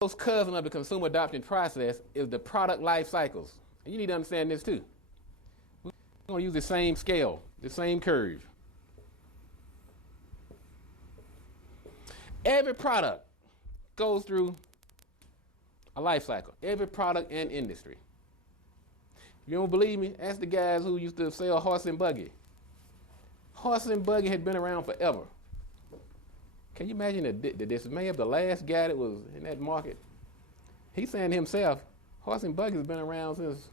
close cousin of the consumer adoption process is the product life cycles. And you need to understand this too. We're going to use the same scale, the same curve. Every product goes through a life cycle. Every product and industry. If you don't believe me, ask the guys who used to sell horse and buggy. Horse and buggy had been around forever. Can you imagine the dismay of the last guy that was in that market? He's saying to himself, horse and buggy has been around since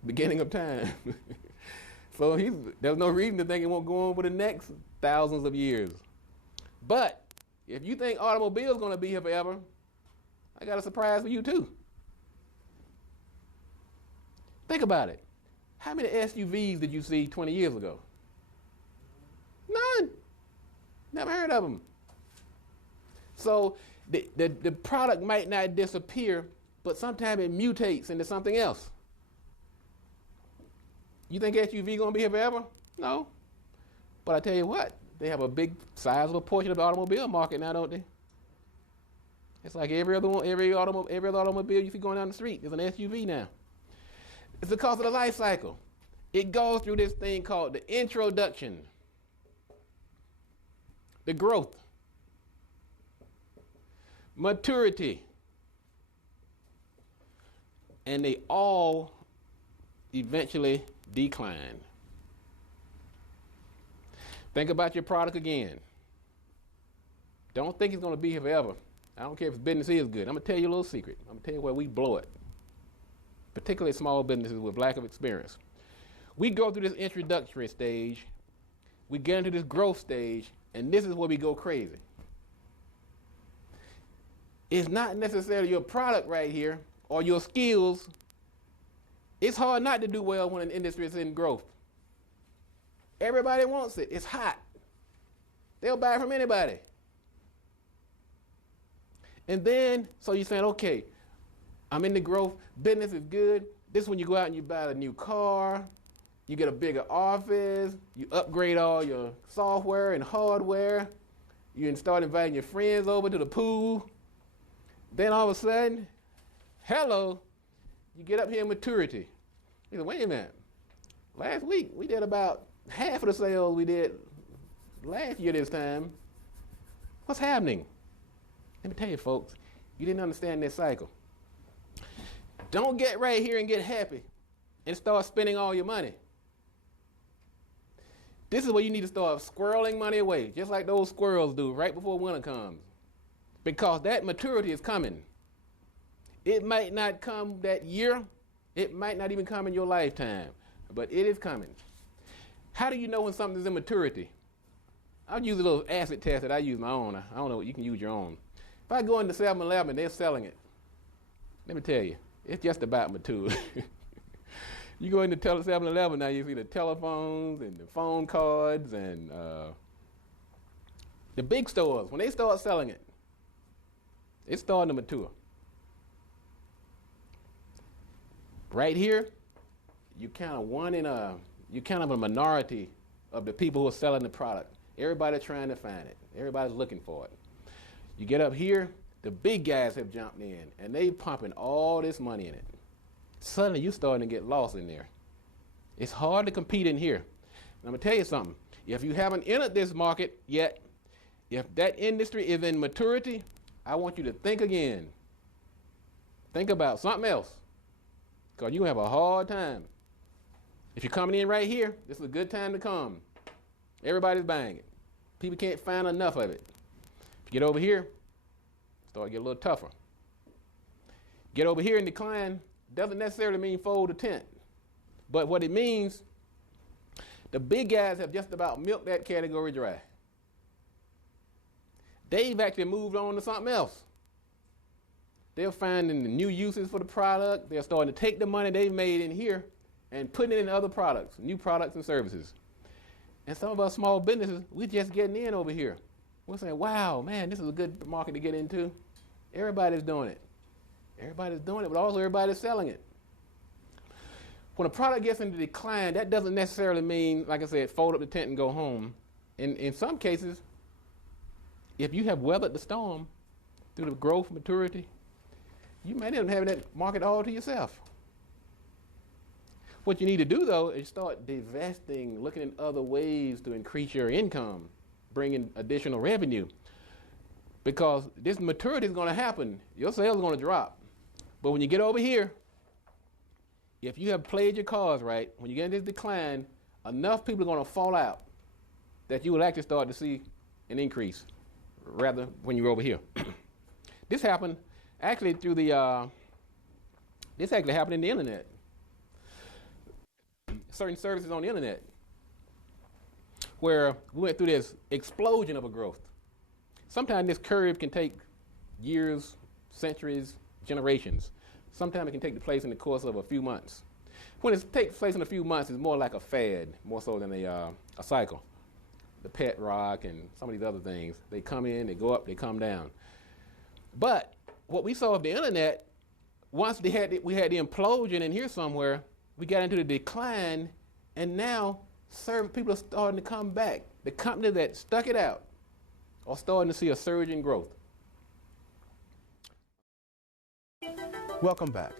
the beginning of time. So there's no reason to think it won't go on for the next thousands of years. But if you think automobile's going to be here forever, I got a surprise for you too. Think about it. How many SUVs did you see 20 years ago? None. Never heard of them. So the product might not disappear, but sometimes it mutates into something else. You think SUV going to be here forever? No. But I tell you what, they have a big sizable portion of the automobile market now, don't they? It's like every other automobile you see going down the street is an SUV now. It's because of the life cycle. It goes through this thing called the introduction, the growth, maturity, and they all eventually decline. Think about your product again. Don't think it's going to be here forever. I don't care if business is good. I'm going to tell you a little secret. I'm going to tell you where we blow it. Particularly small businesses with lack of experience. We go through this introductory stage. We get into this growth stage. And this is where we go crazy. It's not necessarily your product right here or your skills. It's hard not to do well when an industry is in growth. Everybody wants it. It's hot. They'll buy it from anybody. And then, so you're saying, okay, I'm in the growth. Business is good. This is when you go out and you buy a new car. You get a bigger office. You upgrade all your software and hardware. You start inviting your friends over to the pool. Then all of a sudden, hello, you get up here in maturity. You say, wait a minute. Last week, we did about half of the sales we did last year this time. What's happening? Let me tell you, folks, you didn't understand this cycle. Don't get right here and get happy and start spending all your money. This is where you need to start squirreling money away, just like those squirrels do right before winter comes. Because that maturity is coming. It might not come that year. It might not even come in your lifetime, but it is coming. How do you know when something is in maturity? I'll use a little acid test that I use my own. I don't know, you can use your own. If I go into 7-Eleven, they're selling it. Let me tell you, it's just about mature. You go into 7-Eleven now, you see the telephones and the phone cards and the big stores. When they start selling it, it's starting to mature. Right here, you kind of a minority of the people who are selling the product. Everybody's trying to find it. Everybody's looking for it. You get up here, the big guys have jumped in, and they pumping all this money in it. Suddenly, you're starting to get lost in there. It's hard to compete in here. And I'm going to tell you something. If you haven't entered this market yet, if that industry is in maturity, I want you to think again. Think about something else. Because you have a hard time. If you're coming in right here, this is a good time to come. Everybody's buying it. People can't find enough of it. If you get over here, start to get a little tougher. Get over here and decline doesn't necessarily mean fold the tent. But what it means, the big guys have just about milked that category dry. They've actually moved on to something else. They're finding the new uses for the product. They're starting to take the money they've made in here and putting it in other products, new products and services. And some of us small businesses, we're just getting in over here. We're saying, wow, man, this is a good market to get into. Everybody's doing it. Everybody's doing it, but also everybody's selling it. When a product gets into decline, that doesn't necessarily mean, like I said, fold up the tent and go home. In some cases, if you have weathered the storm through the growth, maturity, you might end up having that market all to yourself. What you need to do, though, is start divesting, looking at other ways to increase your income, bringing additional revenue. Because this maturity is going to happen. Your sales are going to drop. But when you get over here, if you have played your cards right, when you get in this decline, enough people are going to fall out that you will actually start to see an increase, rather when you're over here. This happened actually through the, this actually happened in the internet. Certain services on the internet where we went through this explosion of a growth. Sometimes this curve can take years, centuries, generations. Sometimes it can take place in the course of a few months. When it takes place in a few months, it's more like a fad, more so than a cycle. The pet rock and some of these other things, they come in, they go up, they come down. But what we saw of the internet, once we had the implosion in here somewhere, we got into the decline, and now certain people are starting to come back. The companies that stuck it out are starting to see a surge in growth. Welcome back.